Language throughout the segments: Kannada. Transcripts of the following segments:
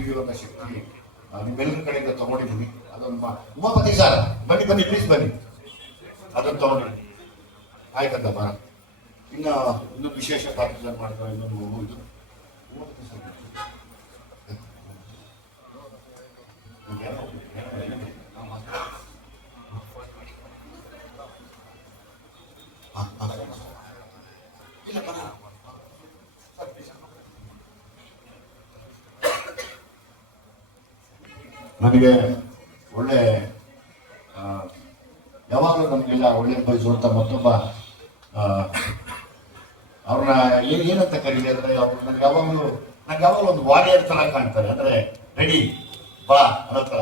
ಟಿವಿ ಒಂದು ಶಕ್ತಿ ನಿಮ್ಮೆಲ್ಲರ ಕಡೆಯಿಂದ ತಗೊಂಡಿದ್ದೀನಿ. ಅದೊಂದು ಉಮಾಪತಿ ಸರ್ ಬನ್ನಿ ಬನ್ನಿ ಪ್ಲೀಸ್ ಬನ್ನಿ, ಅದನ್ನು ತಗೊಂಡಿದ್ದೀನಿ. ಆಯ್ತಂತ ಬರ ಇನ್ನೊಂದು ವಿಶೇಷ ಕಾರ್ಯಕ್ರಮ ಮಾಡ್ತಾರೆ. ಇನ್ನೊಂದು ಇದು ಉಮಾಪತಿ ಸರ್ ನನಗೆ ಒಳ್ಳೆ ಯಾವಾಗಲೂ ನಮಗೆಲ್ಲ ಒಳ್ಳೆ ಬಯಸುವಂಥ ಮತ್ತೊಬ್ಬ ಅವ್ರನ್ನ ಏನಂತ ಕರೀಲಿ ಅಂದರೆ ಅವ್ರು ನನಗೆ ಯಾವಾಗಲೂ ಒಂದು ವಾರಿಯರ್ ಥರ ಕಾಣ್ತಾರೆ. ಅಂದರೆ ರೆಡಿ ಬಾ ಅನ್ನೋ ಥರ.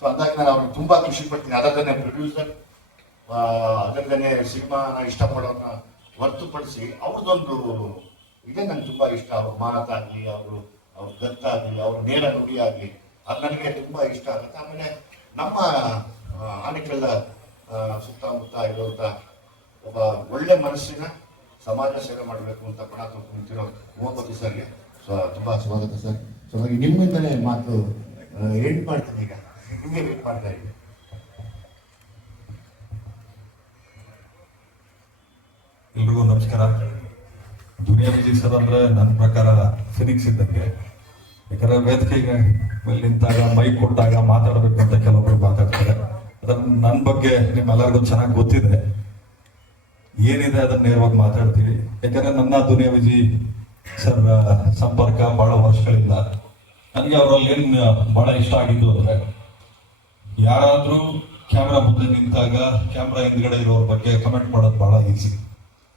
ಸೊ ಅಂದಾಗ ನಾನು ಅವ್ರನ್ನ ತುಂಬ ಖುಷಿ ಪಡ್ತೀನಿ. ಅದರನ್ನೇ ಪ್ರೊಡ್ಯೂಸರ್, ಅದರನ್ನೇ ಸಿನಿಮಾನ ಇಷ್ಟಪಡೋನ್ನ ಹೊರತುಪಡಿಸಿ ಅವ್ರದ್ದೊಂದು ಇದೇ ನನಗೆ ತುಂಬ ಇಷ್ಟ. ಅವ್ರ ಮಾತಾಗಲಿ, ಅವ್ರ ಗತ್ತಾಗಲಿ, ಅವ್ರ ನೇರ ನುಡಿ ಆಗಲಿ, ಅದು ನನಗೆ ತುಂಬ ಇಷ್ಟ ಆಗುತ್ತೆ. ಆಮೇಲೆ ನಮ್ಮ ಆನೆಕಲ್ಲ ಸುತ್ತಮುತ್ತ ಇರುವಂಥ ಒಬ್ಬ ಒಳ್ಳೆ ಮನಸ್ಸಿನ ಸಮಾಜ ಸೇವೆ ಮಾಡಬೇಕು ಅಂತ ಪಣ ತೊಗೊಂಡು ನಿಂತಿರೋ ಉಮಾಪತಿ ಸರ್ಗೆ ತುಂಬ ಸ್ವಾಗತ ಸರ್. ಸೊ ನನಗೆ ನಿಮ್ಮಿಂದಲೇ ಮಾತು ಎಂಡ್ ಮಾಡ್ತೀನಿ. ಈಗ ನಿಮಗೆ ವೇಟ್ ಮಾಡ್ತಾ ಇದ್ದೀನಿ. ಎಲ್ರಿಗೂ ನಮಸ್ಕಾರ. ದುನಿಯಾ ವಿಜಯ್ ಸರ್ ಅಂದರೆ ನನ್ನ ಪ್ರಕಾರ ಫಿನಿಕ್ಸ್ ಇದ್ದಂಗೆ. ಯಾಕಂದರೆ ವೇದಿಕೆಗೆ ಮೇಲೆ ನಿಂತಾಗ ಮೈಕ್ ಕೊಟ್ಟಾಗ ಮಾತಾಡಬೇಕು ಅಂತ ಕೆಲವೊಬ್ರು ಮಾತಾಡ್ತಾರೆ. ಅದನ್ನು ನನ್ನ ಬಗ್ಗೆ ನಿಮ್ಮೆಲ್ಲರಿಗೂ ಚೆನ್ನಾಗಿ ಗೊತ್ತಿದೆ. ಏನಿದೆ ಅದನ್ನ ನೇರವಾಗಿ ಮಾತಾಡ್ತೀವಿ. ಯಾಕಂದರೆ ನನ್ನ ದುನಿಯಾ ವಿಜಯ್ ಸರ್ ಸಂಪರ್ಕ ಭಾಳ ವರ್ಷಗಳಿಂದ. ನನಗೆ ಅವರಲ್ಲಿ ಏನು ಭಾಳ ಇಷ್ಟ ಆಗಿದ್ದು ಅಂದರೆ, ಯಾರಾದರೂ ಕ್ಯಾಮ್ರಾ ಮುಂದೆ ನಿಂತಾಗ ಕ್ಯಾಮ್ರಾ ಹಿಂದ್ಗಡೆ ಇರೋರ ಬಗ್ಗೆ ಕಮೆಂಟ್ ಮಾಡೋದು ಭಾಳ ಈಸಿ.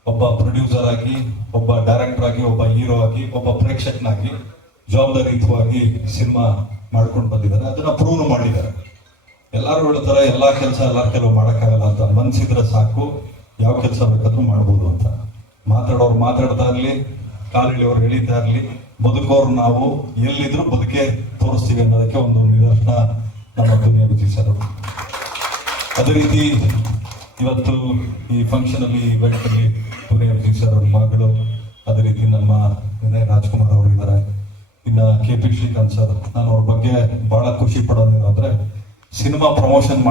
ಒಬ್ಬ ಪ್ರೊಡ್ಯೂಸರ್ ಆಗಿ, ಒಬ್ಬ ಡೈರೆಕ್ಟರ್ ಆಗಿ, ಒಬ್ಬ ಹೀರೋ ಆಗಿ, ಒಬ್ಬ ಪ್ರೇಕ್ಷಕನಾಗಿ ಜವಾಬ್ದಾರಿಯುತವಾಗಿ ಸಿನಿಮಾ ಮಾಡ್ಕೊಂಡು ಬಂದಿದ್ದಾರೆ. ಅದನ್ನ ಪ್ರೂವ್ ಮಾಡಿದ್ದಾರೆ. ಎಲ್ಲರೂ ಹೇಳ್ತಾರೆ ಎಲ್ಲ ಕೆಲಸ ಎಲ್ಲರ ಕೆಲವು ಮಾಡೋಕ್ಕಾಗಲ್ಲ ಅಂತ. ಮನ್ಸಿದ್ರೆ ಸಾಕು, ಯಾವ ಕೆಲಸ ಬೇಕಾದ್ರೂ ಮಾಡ್ಬೋದು ಅಂತ. ಮಾತಾಡೋರು ಮಾತಾಡ್ತಾ ಇರಲಿ, ಕಾಲಿಳಿಯವ್ರು ಎಳಿತಾ ಇರಲಿ, ಬದುಕೋರು ನಾವು ಎಲ್ಲಿದ್ರು ಬದುಕೆ ತೋರಿಸ್ತೀವಿ ಅನ್ನೋದಕ್ಕೆ ಒಂದು ನಿದರ್ಶನ ನಮ್ಮ ದುನಿಯಾ ವಿಜಯ್ ಸರ್. ಅದೇ ರೀತಿ ಇವತ್ತು ಈ ಫಂಕ್ಷನ್ ಅಲ್ಲಿ ಇವೆಂಟ್ ಅಲ್ಲಿ ದುನಿಯಾ ವಿಜಯ್ ಸರ್ ಅವ್ರ ಮಗಳು, ಅದೇ ರೀತಿ ನಮ್ಮ ವಿನಯ್ ರಾಜ್ಕುಮಾರ್ ಅವರು ಇದ್ದಾರೆ. ಇನ್ನು KP ಶ್ರೀಕಾಂತ್ ಸರ್. ನಾನು ಅವ್ರ ಬಗ್ಗೆ ಬಹಳ ಖುಷಿ ಪಡೋದೇನು ಅಂದ್ರೆ, ಸಿನಿಮಾ ಪ್ರಮೋಷನ್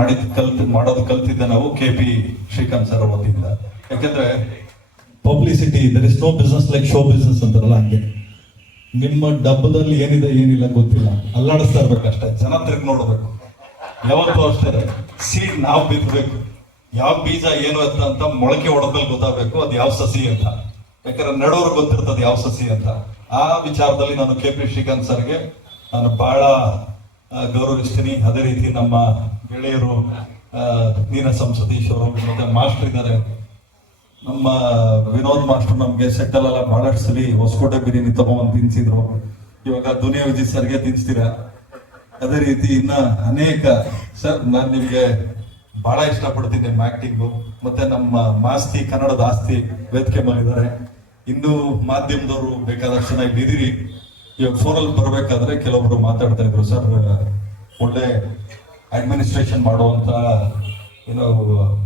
ಮಾಡೋದು ಕಲ್ತಿದ್ದೆ ನಾವು KP ಶ್ರೀಕಾಂತ್ ಸರ್ ವತಿಯಿಂದ. ಯಾಕಂದ್ರೆ publicity, there is no business like show business ಅಂತಾರಲ್ಲ, ಹಂಗೆ ನಿಮ್ಮ ಡಬ್ಬದಲ್ಲಿ ಏನಿದೆ ಏನಿಲ್ಲ ಗೊತ್ತಿಲ್ಲ, ಅಲ್ಲಾಡಿಸ್ತಾ ಇರ್ಬೇಕಷ್ಟೇ, ಜನ ತಿರುಗಿ ನೋಡ್ಬೇಕು. ಯಾವತ್ತೂ ಅಷ್ಟೇ ಸೀಡ್ ನಾವು ಬಿತ್ತಬೇಕು. ಯಾವ ಬೀಜ ಏನು ಅಂತ ಮೊಳಕೆ ಹೊಡೆದಲ್ಲಿ ಗೊತ್ತಾಗಬೇಕು ಅದು ಯಾವ ಸಸಿ ಅಂತ. ಯಾಕಂದ್ರೆ ನಡೋರು ಗೊತ್ತಿರ್ತದೆ ಯಾವ ಸಸಿ ಅಂತ. ಆ ವಿಚಾರದಲ್ಲಿ ನಾನು KP ಶ್ರೀಕಾಂತ್ ಸರ್ಗೆ ನಾನು ಬಹಳ ಗೌರವಿಸ್ತೀನಿ. ಅದೇ ರೀತಿ ನಮ್ಮ ಗೆಳೆಯರು ನೀರಸಂ ಸತೀಶ್ ಅವರು, ಮತ್ತೆ ಮಾಸ್ಟರ್ ಇದ್ದಾರೆ. ನಮ್ಮ ವಿನೋದ್ ಮಾಸ್ಟರ್ ನಮ್ಗೆ ಸೆಟ್ಟಲ್ಲೆಲ್ಲ ಬಹಳಷ್ಟು ಸಲ ಹೊಸಕೋಟೆ ಬಿರಿಯಾನಿ ತಗೊಂಡ್ ತಿನ್ಸಿದ್ರು. ಇವಾಗ ದುನಿಯಾ ವಿಜಯ್ ಸರ್ಗೆ ತಿನ್ಸ್ತೀರ. ಅದೇ ರೀತಿ ಇನ್ನ ಅನೇಕ ಸರ್, ನಾನು ನಿಮ್ಗೆ ಬಹಳ ಇಷ್ಟಪಡ್ತೀನಿ ನಿಮ್ಮ ಆಕ್ಟಿಂಗು. ಮತ್ತೆ ನಮ್ಮ ಮಾಸ್ತಿ ಕನ್ನಡದ ಆಸ್ತಿ ವೇದಿಕೆ ಮೇಲಿದ್ದಾರೆ. ಇನ್ನು ಮಾಧ್ಯಮದವರು ಬೇಕಾದಷ್ಟು ಜನ ಇದ್ದೀರಿ. ಇವಾಗ ಫೋನಲ್ಲಿ ಬರಬೇಕಾದ್ರೆ ಕೆಲವೊಬ್ರು ಮಾತಾಡ್ತಾ ಇದ್ರು, ಸರ್ ಒಳ್ಳೆ ಅಡ್ಮಿನಿಸ್ಟ್ರೇಷನ್ ಮಾಡುವಂತ ಏನು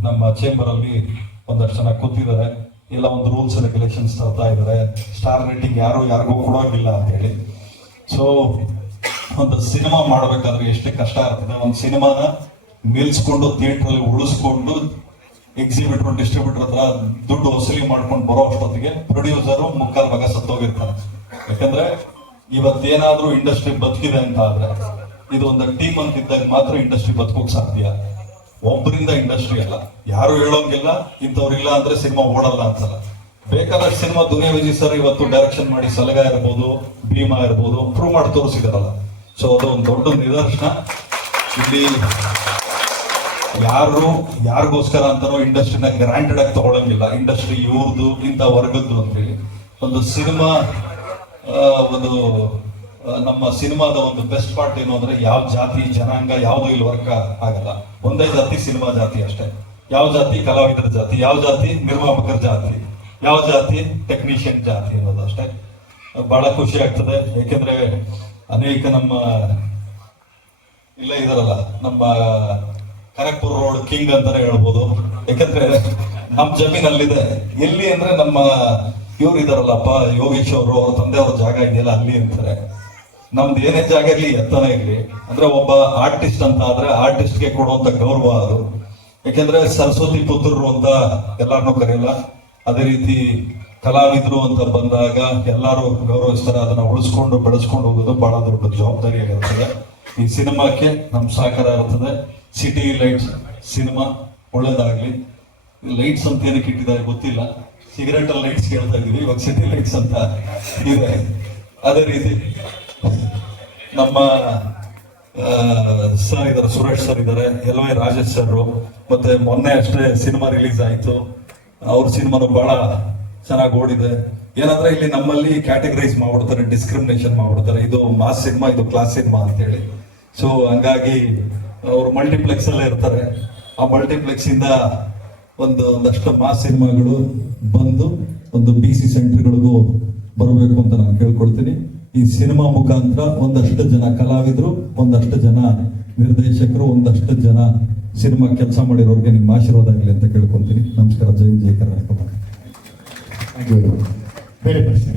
ನಮ್ಮ ಚೇಂಬರ್ ಅಲ್ಲಿ ಒಂದಷ್ಟು ಜನ ಕೂತಿದ್ದಾರೆ, ಇಲ್ಲ ಒಂದು ರೂಲ್ಸ್ ರೆಗ್ಯುಲೇಷನ್ಸ್ ತರ್ತಾ ಇದ್ದಾರೆ, ಸ್ಟಾರ್ ರೇಟಿಂಗ್ ಯಾರಿಗೂ ಕೊಡೋಗಿಲ್ಲ ಅಂತ ಹೇಳಿ. ಸೊ ಒಂದು ಸಿನಿಮಾ ಮಾಡ್ಬೇಕಾದ್ರೆ ಎಷ್ಟೇ ಕಷ್ಟ ಇರ್ತದೆ. ಒಂದು ಸಿನಿಮಾನ ನಿಲ್ಸ್ಕೊಂಡು ಥಿಯೇಟರ್ ಅಲ್ಲಿ ಉಳಿಸ್ಕೊಂಡು ಎಕ್ಸಿಬಿಟರ್ ಡಿಸ್ಟ್ರಿಬ್ಯೂಟರ್ ಹತ್ರ ದುಡ್ಡು ವಸೂಲಿ ಮಾಡ್ಕೊಂಡು ಬರೋ ಅಷ್ಟೊತ್ತಿಗೆ ಪ್ರೊಡ್ಯೂಸರು ಮುಕ್ಕಾಲ್ ಭಾಗ ಸತ್ತೋಗಿರ್ತಾರೆ. ಯಾಕಂದ್ರೆ ಇವತ್ತೇನಾದ್ರೂ ಇಂಡಸ್ಟ್ರಿ ಬದುಕಿದೆ ಅಂತ ಆದ್ರೆ ಇದು ಒಂದು ಟೀಮ್ ಅಂತ ಇದ್ದಾಗ ಮಾತ್ರ ಇಂಡಸ್ಟ್ರಿ ಬದುಕೋಕ್ ಸಾಧ್ಯ. ಒಬ್ಬರಿಂದ ಇಂಡಸ್ಟ್ರಿ ಅಲ್ಲ, ಯಾರು ಹೇಳೋಂಗಿಲ್ಲ ಇಂಥವ್ರಿಲ್ಲ ಅಂದ್ರೆ ಸಿನಿಮಾ ಓಡಲ್ಲ ಅಂತಲ್ಲ. ಬೇಕಾದಷ್ಟು ಸಿನಿಮಾ ದುನಿಯಾ ವಿಜಯ್ ಸರ್ ಇವತ್ತು ಡೈರೆಕ್ಷನ್ ಮಾಡಿ ಸಲಗ ಇರ್ಬೋದು, ಭೀಮಾ ಇರ್ಬೋದು, ಪ್ರೂವ್ ಮಾಡಿ ತೋರಿಸಿದಾರಲ್ಲ. ಸೊ ಅದು ಒಂದು ದೊಡ್ಡ ನಿದರ್ಶನ. ಇಲ್ಲಿ ಯಾರಿಗೋಸ್ಕರ ಅಂತಾನೋ ಇಂಡಸ್ಟ್ರಿನ ಗ್ರಾಂಟೆಡ್ ಆಗಿ ತಗೊಳಂಗಿಲ್ಲ. ಇಂಡಸ್ಟ್ರಿ ಇವ್ರದ್ದು ಇಂಥ ವರ್ಗದ್ದು ಅಂತೇಳಿ ಒಂದು ಸಿನಿಮಾ, ಒಂದು ನಮ್ಮ ಸಿನಿಮಾದ ಒಂದು ಬೆಸ್ಟ್ ಪಾರ್ಟ್ ಏನು ಅಂದ್ರೆ, ಯಾವ ಜಾತಿ ಜನಾಂಗ ಯಾವುದು ಇಲ್ಲಿ ವರ್ಕ್ ಆಗಲ್ಲ. ಒಂದೇ ಜಾತಿ ಸಿನಿಮಾ ಜಾತಿ ಅಷ್ಟೇ. ಯಾವ ಜಾತಿ ಕಲಾವಿದರ ಜಾತಿ, ಯಾವ ಜಾತಿ ನಿರ್ಮಾಪಕರ ಜಾತಿ, ಯಾವ ಜಾತಿ ಟೆಕ್ನಿಷಿಯನ್ ಜಾತಿ ಅನ್ನೋದು ಅಷ್ಟೇ. ಬಹಳ ಖುಷಿ ಆಗ್ತದೆ. ಯಾಕೆಂದ್ರೆ ಅನೇಕ ನಮ್ಮ ಇಲ್ಲ ಇದಾರಲ್ಲ, ನಮ್ಮ ಕನಕ್ಪುರ ರೋಡ್ ಕಿಂಗ್ ಅಂತಾನೆ ಹೇಳ್ಬೋದು. ಯಾಕಂದ್ರೆ ನಮ್ಮ ಜಮೀನ್ ಅಲ್ಲಿದೆ. ಎಲ್ಲಿ ಅಂದ್ರೆ ನಮ್ಮ ಇವ್ರು ಇದಾರಲ್ಲಪ್ಪ ಯೋಗೇಶ್ ಅವರು, ಅವ್ರ ತಂದೆ ಅವ್ರ ಜಾಗ ಇದೆಯಲ್ಲ ಅಲ್ಲಿ ಅಂತಾರೆ. ನಮ್ದು ಏನೇ ಜಾಗ ಇರ್ಲಿ ಎತ್ತನ ಇರ್ಲಿ ಅಂದ್ರೆ ಒಬ್ಬ ಆರ್ಟಿಸ್ಟ್ ಅಂತ ಆದ್ರೆ ಆರ್ಟಿಸ್ಟ್ಗೆ ಕೊಡುವಂತ ಗೌರವ ಅದು. ಯಾಕೆಂದ್ರೆ ಸರಸ್ವತಿ ಪುತ್ರರು ಅಂತ ಎಲ್ಲಾರನ್ನೂ ಕರೆಯಲ್ಲ, ಅದೇ ರೀತಿ ಕಲಾವಿದರು ಅಂತ ಬಂದಾಗ ಎಲ್ಲರೂ ಗೌರವಿಸ್ತಾರೆ. ಅದನ್ನ ಉಳಿಸ್ಕೊಂಡು ಬೆಳೆಸ್ಕೊಂಡು ಹೋಗೋದು ಬಹಳ ದೊಡ್ಡ ಜವಾಬ್ದಾರಿಯಾಗಿರ್ತದೆ. ಈ ಸಿನಿಮಾಕ್ಕೆ ನಮ್ ಸಹಕಾರ ಇರ್ತದೆ. ಸಿಟಿ ಲೈಟ್ಸ್ ಸಿನಿಮಾ ಒಳ್ಳೇದಾಗ್ಲಿ. ಲೈಟ್ಸ್ ಅಂತ ಏನಕ್ಕೆ ಇಟ್ಟಿದ್ದಾರೆ ಗೊತ್ತಿಲ್ಲ, ಸಿಗರೆಟ್ ಅಲ್ಲಿ ಲೈಟ್ಸ್ ಕೇಳ್ತಾ ಇದೀವಿ, ಇವಾಗ ಸಿಟಿ ಲೈಟ್ಸ್ ಅಂತ ಇದೆ. ಅದೇ ರೀತಿ ನಮ್ಮ ಸರ್ ಇದಾರೆ, ಸುರೇಶ್ ಸರ್ ಇದಾರೆ, LY ರಾಜೇಶ್ ಸರ್, ಮತ್ತೆ ಮೊನ್ನೆ ಅಷ್ಟೇ ಸಿನಿಮಾ ರಿಲೀಸ್ ಆಯ್ತು. ಅವ್ರ ಸಿನಿಮಾನು ಬಹಳ ಚೆನ್ನಾಗಿ ಓಡಿದೆ. ಏನಂದ್ರೆ ಇಲ್ಲಿ ನಮ್ಮಲ್ಲಿ ಕ್ಯಾಟಗರೈಸ್ ಮಾಡ್ಬಿಡ್ತಾರೆ, ಡಿಸ್ಕ್ರಿಮಿನೇಷನ್ ಮಾಡ್ಬಿಡ್ತಾರೆ, ಇದು ಮಾಸ್ ಸಿನಿಮಾ, ಇದು ಕ್ಲಾಸ್ ಸಿನಿಮಾ ಅಂತೇಳಿ. ಸೊ ಹಂಗಾಗಿ ಅವರು ಮಲ್ಟಿಪ್ಲೆಕ್ಸ್ ಅಲ್ಲೇ ಇರ್ತಾರೆ. ಆ ಮಲ್ಟಿಪ್ಲೆಕ್ಸ್ ಇಂದ ಒಂದಷ್ಟು ಮಾಸ್ ಸಿನಿಮಾಗಳು ಬಂದು ಒಂದು BC ಸೆಂಟರ್ಗಳಿಗೂ ಬರಬೇಕು ಅಂತ ನಾನು ಕೇಳ್ಕೊಳ್ತೀನಿ. ಈ ಸಿನಿಮಾ ಮುಖಾಂತರ ಒಂದಷ್ಟು ಜನ ಕಲಾವಿದರು, ಒಂದಷ್ಟು ಜನ ನಿರ್ದೇಶಕರು, ಒಂದಷ್ಟು ಜನ ಸಿನಿಮಾ ಕೆಲಸ ಮಾಡಿರೋರಿಗೆ ನಿಮ್ಮ ಆಶೀರ್ವಾದ ಆಗಲಿ ಅಂತ ಕೇಳ್ಕೊಳ್ತೀನಿ. ನಮಸ್ಕಾರ. ಜೈ ಕರ್ನಾಟಕ. ಬೇರೆ ಪ್ರಶ್ನೆ